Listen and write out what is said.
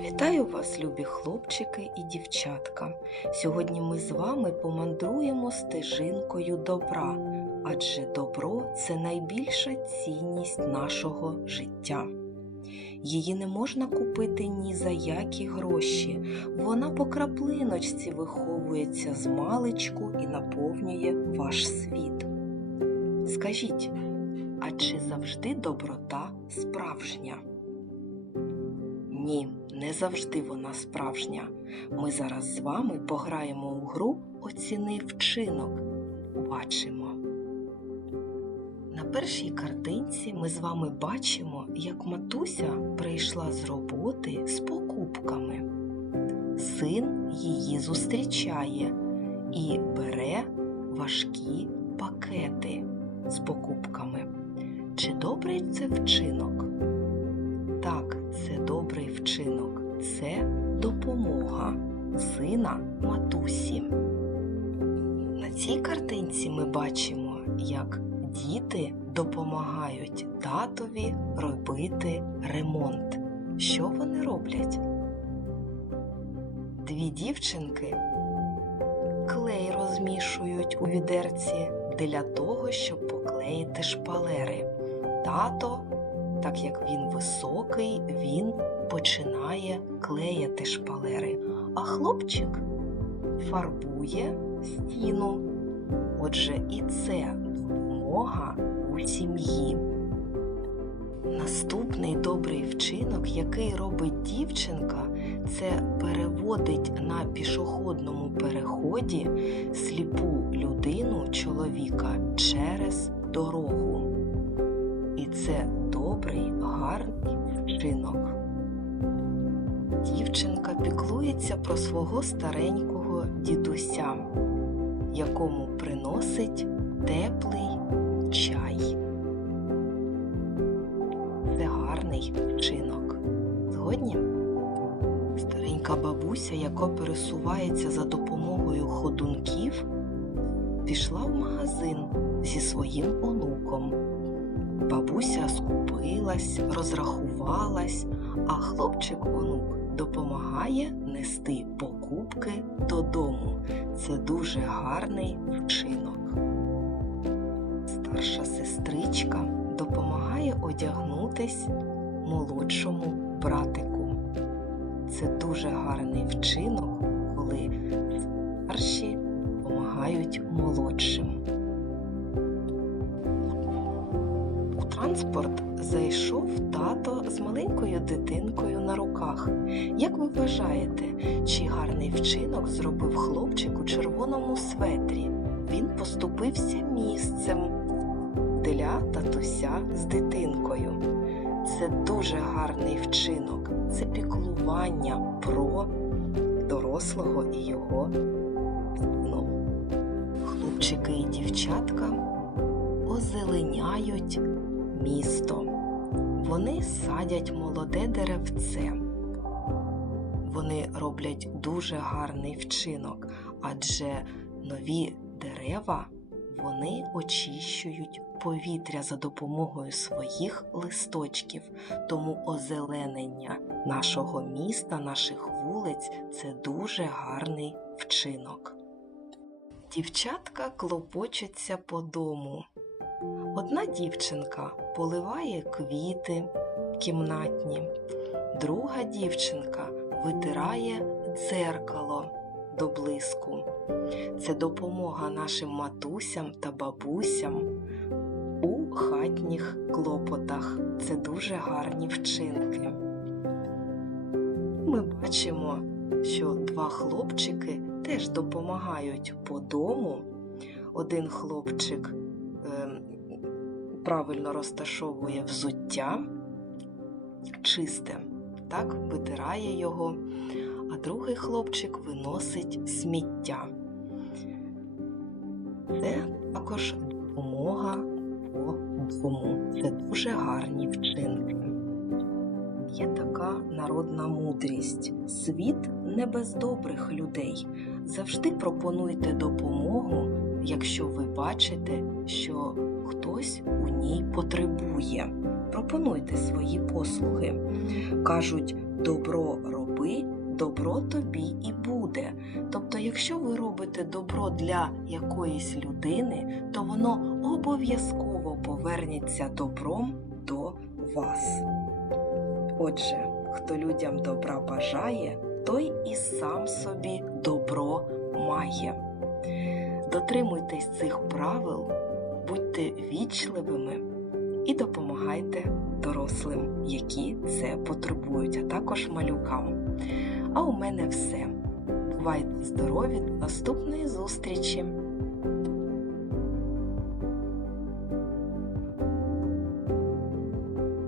Вітаю вас, любі хлопчики і дівчатка. Сьогодні ми з вами помандруємо стежинкою добра, адже добро це найбільша цінність нашого життя. Її не можна купити ні за які гроші. Вона по краплиночці виховується з маличку і наповнює ваш світ. Скажіть, а чи завжди доброта справжня? Ні, не завжди вона справжня. Ми зараз з вами пограємо у гру Оціни вчинок. Бачимо. На першій картинці ми з вами бачимо, як матуся прийшла з роботи з покупками. Син її зустрічає і бере важкі пакети з покупками. Чи добрий це вчинок? Так, це добрий вчинок. Це допомога сина матусі. На цій картинці ми бачимо, як діти допомагають татові робити ремонт. Що вони роблять? Дві дівчинки клей розмішують у відерці для того, щоб поклеїти шпалери. Тато так як він високий, він починає клеїти шпалери, а хлопчик фарбує стіну. Отже, і це допомога у сім'ї. Наступний добрий вчинок, який робить дівчинка, це переводить на пішохідному переході сліпу людину чоловіка через дорогу. І це добрий, гарний вчинок. Дівчинка піклується про свого старенького дідуся, якому приносить теплий чай. Це гарний вчинок. Згодні? Старенька бабуся, яка пересувається за допомогою ходунків, пішла в магазин зі своїм онуком. Бабуся скупилась, розрахувалась, а хлопчик онук допомагає нести покупки додому. Це дуже гарний вчинок. Старша сестричка допомагає одягнутись молодшому братику. Це дуже гарний вчинок, коли старші допомагають молодшим. Транспорт зайшов тато з маленькою дитинкою на руках. Як ви вважаєте, чи гарний вчинок зробив хлопчик у червоному светрі? Він поступився місцем для татуся з дитинкою. Це дуже гарний вчинок, це піклування про дорослого і його ну, хлопчики і дівчатка озеленяють місто. Вони садять молоде деревце. Вони роблять дуже гарний вчинок, адже нові дерева вони очищують повітря за допомогою своїх листочків. Тому озеленення нашого міста, наших вулиць це дуже гарний вчинок. Дівчатка клопочуться по дому. Одна дівчинка поливає квіти кімнатні, друга дівчинка витирає дзеркало до блиску. Це допомога нашим матусям та бабусям у хатніх клопотах. Це дуже гарні вчинки. Ми бачимо, що два хлопчики теж допомагають по дому. Один хлопчик ем, правильно розташовує взуття, чисте, так, витирає його, а другий хлопчик виносить сміття. Це також допомога по дому. Це дуже гарні вчинки. Є така народна мудрість: світ не без добрих людей. Завжди пропонуйте допомогу, якщо ви бачите, що хтось у ній потребує. Пропонуйте свої послуги. Кажуть, добро роби, добро тобі і буде. Тобто, якщо ви робите добро для якоїсь людини, то воно обов'язково повернеться добром до вас. Отже, хто людям добра бажає, той і сам собі добро має. Дотримуйтесь цих правил, будьте вічливими і допомагайте дорослим, які це потребують, а також малюкам. А у мене все. Бувайте здорові, до наступної зустрічі!